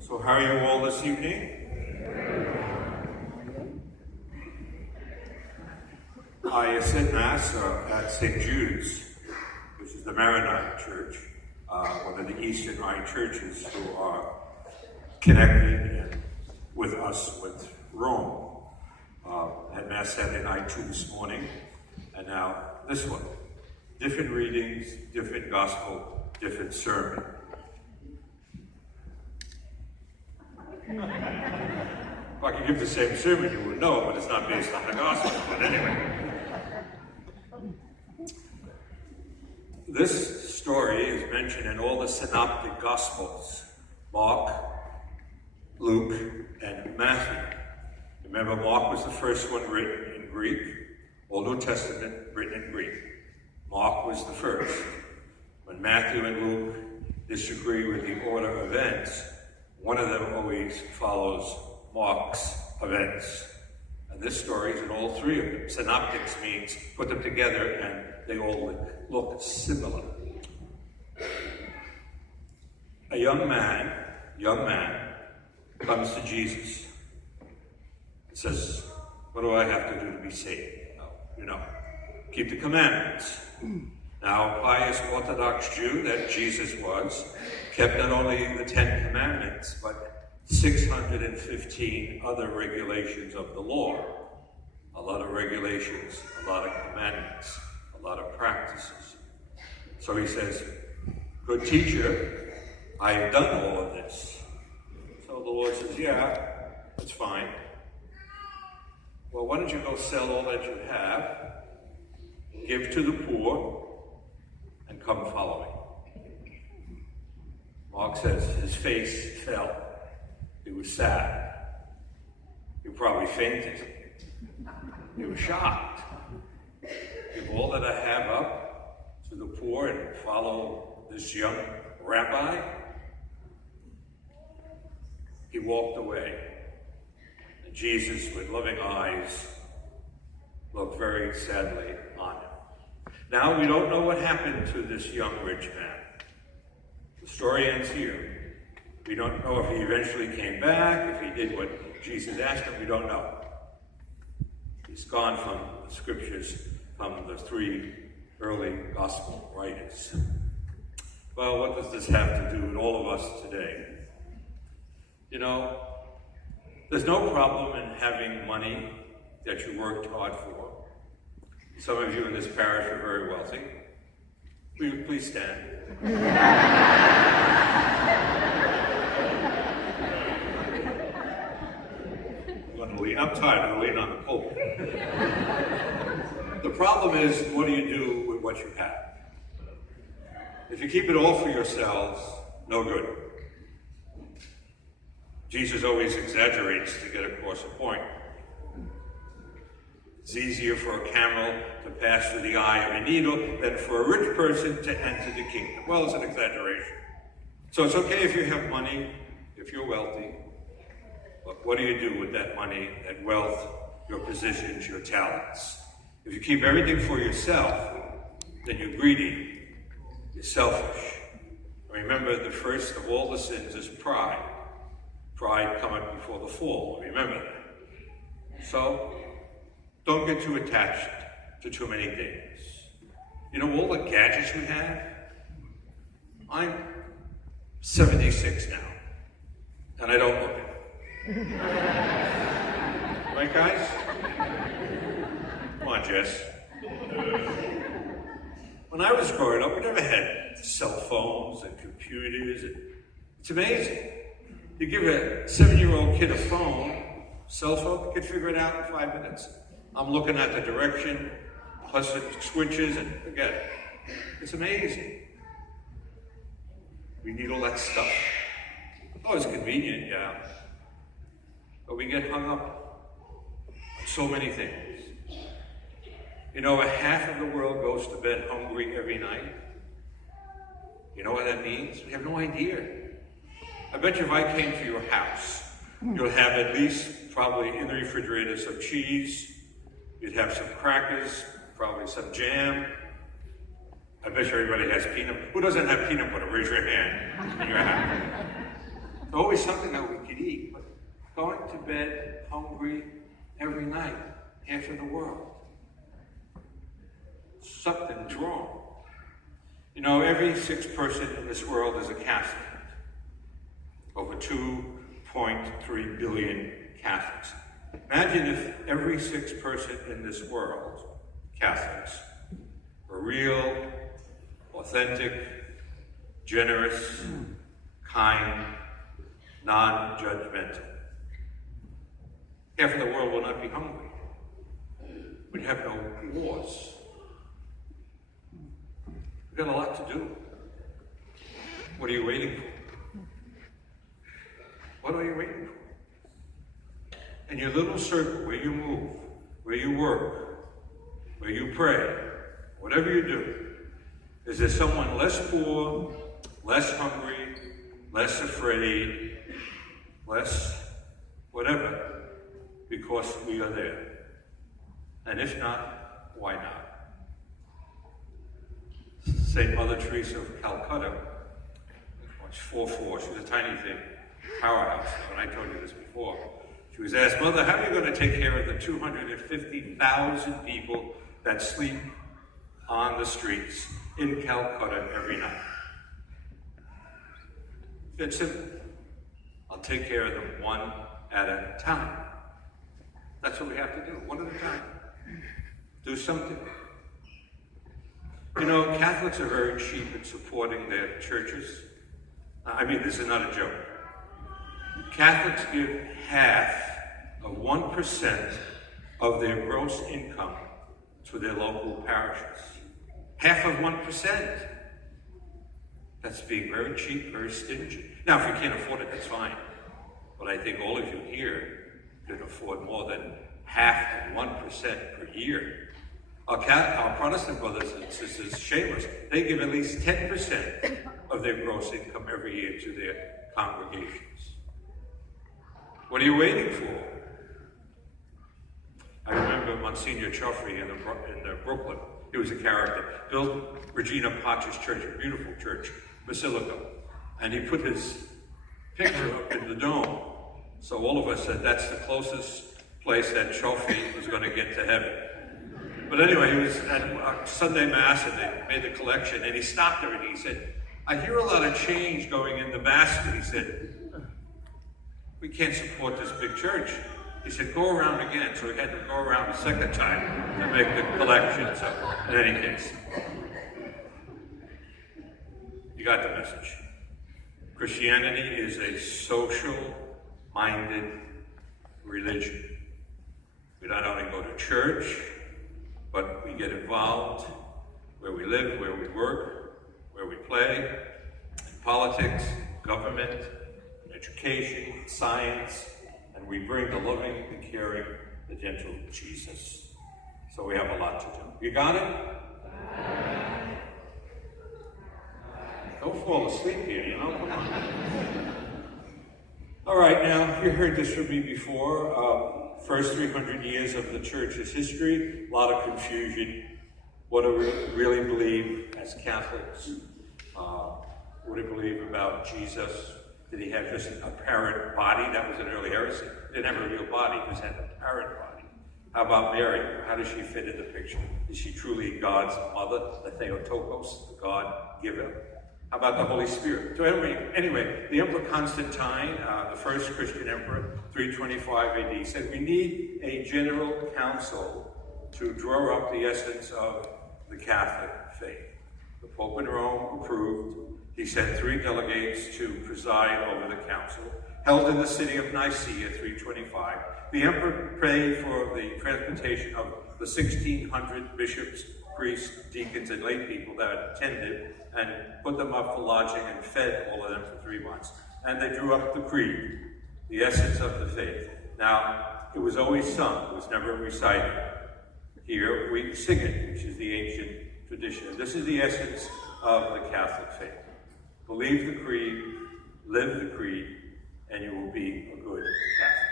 So how are you all this evening? I said Mass at St. Jude's, which is the Maronite Church, one of the Eastern Rite churches who are connected with us with Rome. Had Mass Saturday night too this morning, and now this one. Different readings, different gospel, different sermon. If I could give the same sermon, you would know, but it's not based on the gospel. But anyway. This story is mentioned in all the synoptic gospels, Mark, Luke, and Matthew. Remember, Mark was the first one written in Greek, Old New Testament written in Greek. Mark was the first. When Matthew and Luke disagree with the order of events, one of them always follows Mark's events. And this story is in all three of them. Synoptics means put them together and they all look similar. A young man comes to Jesus and says, what do I have to do to be saved? Keep the commandments. Now, pious Orthodox Jew that Jesus was, kept not only the 10 commandments, but 615 other regulations of the law. A lot of regulations, a lot of commandments, a lot of practices. So he says, good teacher, I have done all of this. So the Lord says, yeah, that's fine. Well, why don't you go sell all that you have, give to the poor, and come follow me. Mark says his face fell. He was sad. He probably fainted. He was shocked. Give all that I have up to the poor and follow this young rabbi. He walked away. And Jesus, with loving eyes, looked very sadly on him. Now, we don't know what happened to this young rich man. The story ends here. We don't know if he eventually came back, if he did what Jesus asked him. We don't know. He's gone from the scriptures, from the three early gospel writers. Well, what does this have to do with all of us today? There's no problem in having money that you worked hard for. Some of you in this parish are very wealthy. Please stand. I'm tired of leaning on the pulpit. The problem is, what do you do with what you have? If you keep it all for yourselves, no good. Jesus always exaggerates to get across a point. It's easier for a camel to pass through the eye of a needle than for a rich person to enter the kingdom. Well, it's an exaggeration. So it's okay if you have money, if you're wealthy, but what do you do with that money, that wealth, your positions, your talents? If you keep everything for yourself, then you're greedy, you're selfish. Remember, the first of all the sins is pride. Pride cometh before the fall. Remember that. So, don't get too attached to too many things. All the gadgets we have? I'm 76 now, and I don't look it. Right, guys? Come on, Jess. When I was growing up, we never had cell phones and computers. It's amazing. You give a 7-year-old kid a cell phone, he can figure it out in 5 minutes. I'm looking at the direction, plus the switches, and forget it. It's amazing. We need all that stuff. Oh, it's convenient, yeah. But we get hung up on so many things. A half of the world goes to bed hungry every night. You know what that means? We have no idea. I bet you if I came to your house, you'll have at least probably in the refrigerator some cheese, you'd have some crackers, probably some jam, I bet you everybody has peanut. Who doesn't have peanut butter? Raise your hand when you're happy. There's always something that we could eat, but going to bed hungry every night, half of the world. Something's wrong. You know, every sixth person in this world is a Catholic. Over 2.3 billion Catholics. Imagine if every sixth person in this world, Catholics, were real, authentic, generous, kind, non-judgmental. Half of the world will not be hungry. We'd have no wars. We've got a lot to do. What are you waiting for? What are you waiting for? In your little circle, where you move, where you work, where you pray, whatever you do, is there someone less poor, less hungry, less afraid, less whatever, because we are there? And if not, why not? St. Mother Teresa of Calcutta, she was 4'4", she was a tiny thing, powerhouse, and I told you this before. She was asked, Mother, how are you going to take care of the 250,000 people that sleep on the streets in Calcutta every night? It's simple. I'll take care of them one at a time. That's what we have to do, one at a time. Do something. You know, Catholics are very cheap in supporting their churches. I mean, this is not a joke. Catholics give half of 1% of their gross income to their local parishes. Half of 1%. That's being very cheap, very stingy. Now, if you can't afford it, that's fine. But I think all of you here can afford more than half of 1% per year. Our Protestant brothers and sisters, shameless, they give at least 10% of their gross income every year to their congregations. What are you waiting for? I remember Monsignor Choffrey in Brooklyn. He was a character. Built Regina Pace's church, a beautiful church, Basilica. And he put his picture up in the dome. So all of us said that's the closest place that Choffrey was going to get to heaven. But anyway, he was at Sunday Mass and they made the collection and he stopped there and he said, I hear a lot of change going in the basket. He said, we can't support this big church. He said, go around again. So he had to go around a second time to make the collection. So, in any case, you got the message. Christianity is a social-minded religion. We not only go to church, but we get involved where we live, where we work, where we play, in politics, government, education, science, and we bring the loving, the caring, the gentle Jesus. So we have a lot to do. You got it? Don't fall asleep here, you know? Come on. All right, now, you heard this from me before. First 300 years of the church's history, a lot of confusion. What do we really believe as Catholics? What do we believe about Jesus? Did he have just an apparent body? That was an early heresy. He didn't have a real body, he just had an apparent body. How about Mary? How does she fit in the picture? Is she truly God's mother, the Theotokos, the God-giver? How about the Holy Spirit? So anyway, the Emperor Constantine, the first Christian emperor, 325 AD, said we need a general council to draw up the essence of the Catholic faith. The Pope in Rome approved. He sent 3 delegates to preside over the council, held in the city of Nicaea, 325. The emperor prayed for the transportation of the 1,600 bishops, priests, deacons, and lay people that attended, and put them up for lodging and fed all of them for 3 months. And they drew up the creed, the essence of the faith. Now, it was always sung, it was never recited. Here we sing it, which is the ancient tradition. This is the essence of the Catholic faith. Believe the creed, live the creed, and you will be a good Catholic.